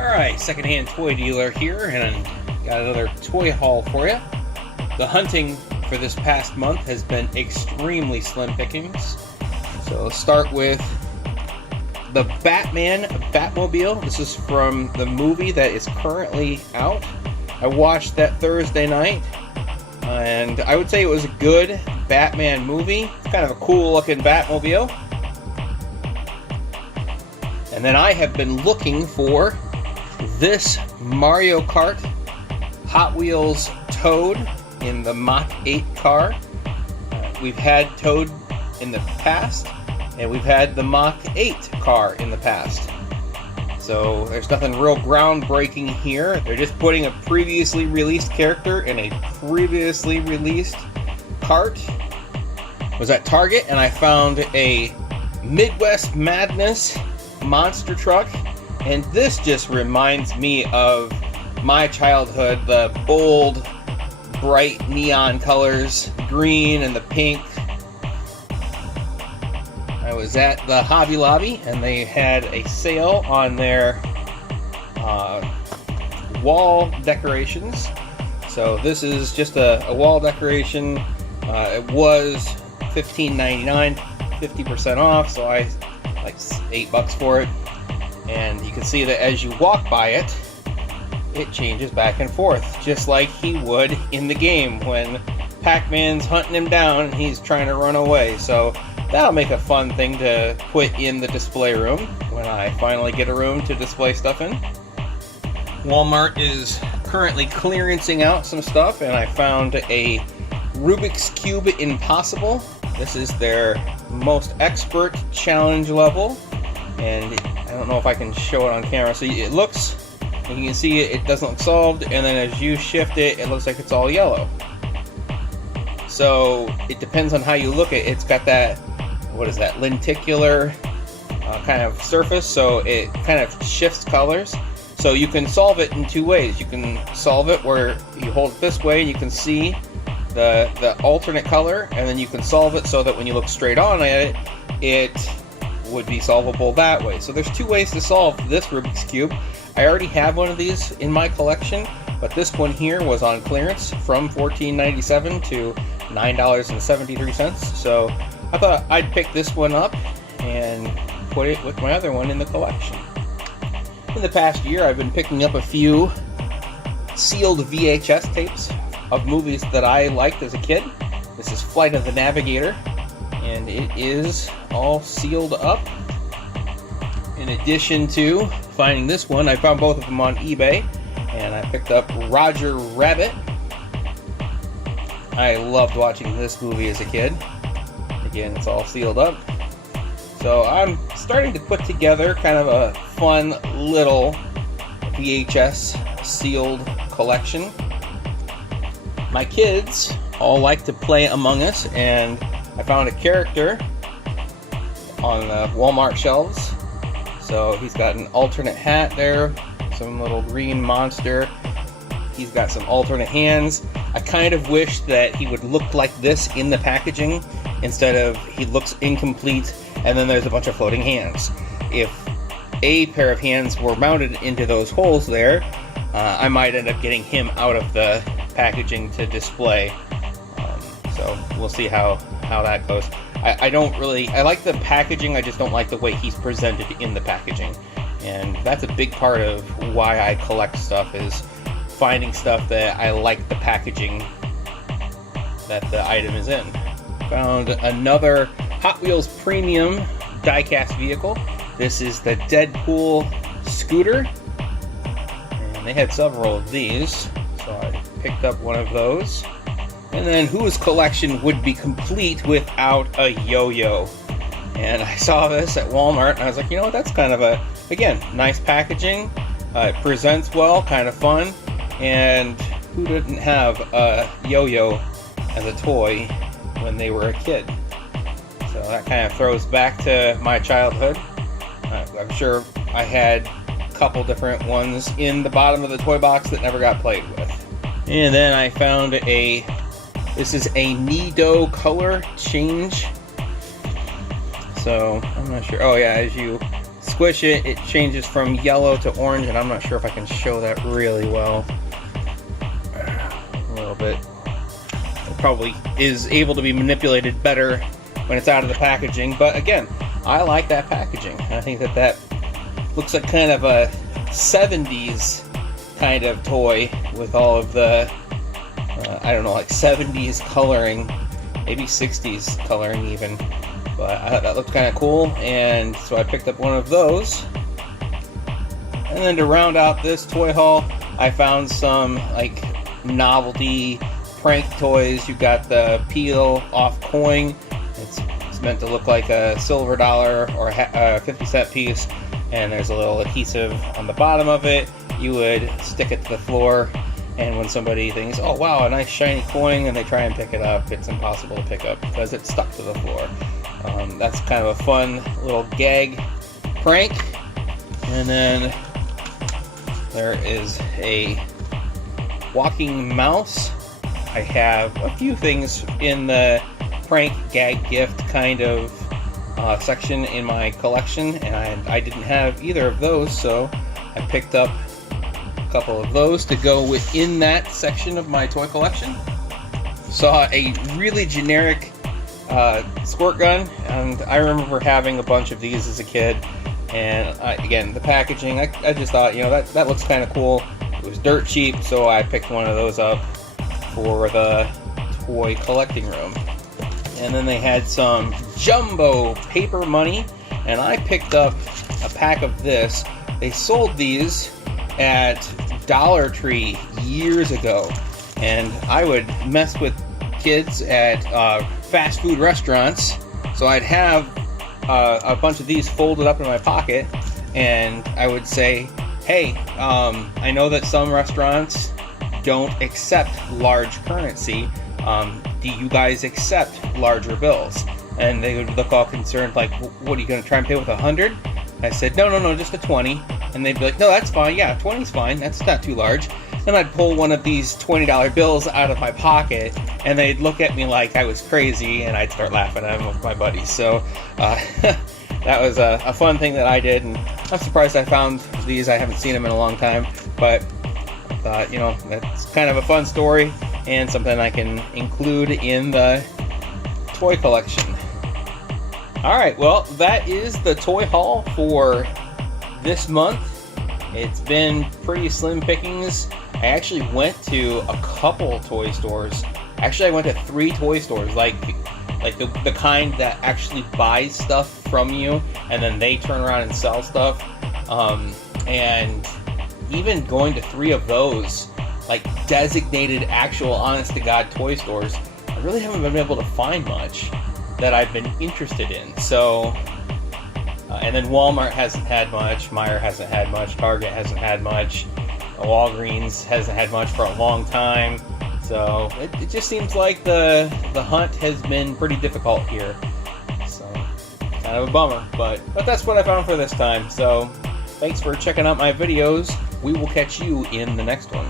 Alright, secondhand toy dealer here, and got another toy haul for you. The hunting for this past month has been extremely slim pickings. So let's start with the Batmobile. This is from the movie that is currently out. I watched that Thursday night, and I would say it was a good Batman movie. It's kind of a cool looking Batmobile. And then I have been looking for this Mario Kart Hot Wheels Toad in the Mach 8 car. We've had Toad in the past, and we've had the Mach 8 car in the past. So there's nothing real groundbreaking here. They're just putting a previously released character in a previously released kart. Was at Target, and I found a Midwest Madness monster truck, and this just reminds me of my childhood. The bold, bright neon colors, the green and the pink. I was at the Hobby Lobby, and they had a sale on their wall decorations. So this is just a wall decoration. It was $15.99, 50% off, so I like $8 for it. And you can see that as you walk by it, it changes back and forth, just like he would in the game when Pac-Man's hunting him down and he's trying to run away. So that'll make a fun thing to put in the display room when I finally get a room to display stuff in. Walmart is currently clearancing out some stuff, and I found a Rubiks Cube Impossible. This is their most expert challenge level, and I don't know if I can show it on camera. So it looks, you can see it doesn't look solved, and then as you shift it, it looks like it's all yellow. So it depends on how you look at it. It's got that, what is that, lenticular kind of surface, so it kind of shifts colors. So you can solve it in two ways. You can solve it where you hold it this way and you can see the alternate color, and then you can solve it so that when you look straight on at it, it would be solvable that way. So there's two ways to solve this Rubik's Cube. I already have one of these in my collection, but this one here was on clearance from $14.97 to $9.73. So I thought I'd pick this one up and put it with my other one in the collection. In the past year, I've been picking up a few sealed VHS tapes of movies that I liked as a kid. This is Flight of the Navigator, and it is all sealed up. In addition to finding this one, I found both of them on eBay, and I picked up Roger Rabbit. I loved watching this movie as a kid. Again, it's all sealed up. So I'm starting to put together kind of a fun little VHS sealed collection. My kids all like to play Among Us, and I found a character on the Walmart shelves. So he's got an alternate hat there, some little green monster. He's got some alternate hands. I kind of wish that he would look like this in the packaging instead of he looks incomplete and then there's a bunch of floating hands. If a pair of hands were mounted into those holes there, I might end up getting him out of the packaging to display. So we'll see how that goes. I like the packaging, I just don't like the way he's presented in the packaging. And that's a big part of why I collect stuff, is finding stuff that I like the packaging that the item is in. Found another Hot Wheels Premium die-cast vehicle. This is the Deadpool scooter, and they had several of these, so I picked up one of those. And then whose collection would be complete without a Yo-Yo? And I saw this at Walmart, and I was like, you know what, that's kind of a, again, nice packaging. It presents well, kind of fun, and who didn't have a Yo-Yo as a toy when they were a kid? So that kind of throws back to my childhood. I'm sure I had a couple different ones in the bottom of the toy box that never got played with. And then I found this is a Nido color change. So I'm not sure. Oh yeah, as you squish it, it changes from yellow to orange, and I'm not sure if I can show that really well. A little bit. It probably is able to be manipulated better when it's out of the packaging, but again, I like that packaging. I think that that looks like kind of a 70s kind of toy with all of the, I don't know, like 70s coloring, maybe 60s coloring even. But I thought that looked kind of cool, and so I picked up one of those. And then to round out this toy haul, I found some like novelty prank toys. You got the peel off coin. It's meant to look like a silver dollar or a 50-cent piece, and there's a little adhesive on the bottom of it. You would stick it to the floor, and when somebody thinks, oh wow, a nice shiny coin, and they try and pick it up, it's impossible to pick up because it's stuck to the floor. That's kind of a fun little gag prank. And then there is a walking mouse. I have a few things in the prank gag gift kind of section in my collection, and I didn't have either of those, so I picked up a couple of those to go within that section of my toy collection. Saw a really generic squirt gun, and I remember having a bunch of these as a kid, and again, the packaging, I just thought, you know, that looks kind of cool. It was dirt cheap, so I picked one of those up for the toy collecting room. And then they had some jumbo paper money, and I picked up a pack of this. They sold these at Dollar Tree years ago, and I would mess with kids at fast food restaurants, so I'd have a bunch of these folded up in my pocket, and I would say, hey, I know that some restaurants don't accept large currency. Do you guys accept larger bills? And they would look all concerned, like, what are you going to try and pay with 100? I said, no, just a 20. And they'd be like, no, that's fine, yeah, 20's fine, that's not too large. Then I'd pull one of these $20 bills out of my pocket, and they'd look at me like I was crazy, and I'd start laughing at them with my buddies. So that was a fun thing that I did, and I'm surprised I found these. I haven't seen them in a long time, but I thought, you know, that's kind of a fun story and something I can include in the toy collection. Alright, well, that is the toy haul for this month. It's been pretty slim pickings. I actually went to a couple toy stores. Actually, I went to 3 toy stores, like the kind that actually buys stuff from you, and then they turn around and sell stuff. And even going to 3 of those, like designated actual honest-to-God toy stores, I really haven't been able to find much that I've been interested in. So, and then Walmart hasn't had much, Meijer hasn't had much, Target hasn't had much, Walgreens hasn't had much for a long time. So it just seems like the hunt has been pretty difficult here. So kind of a bummer, but that's what I found for this time. So thanks for checking out my videos. We will catch you in the next one.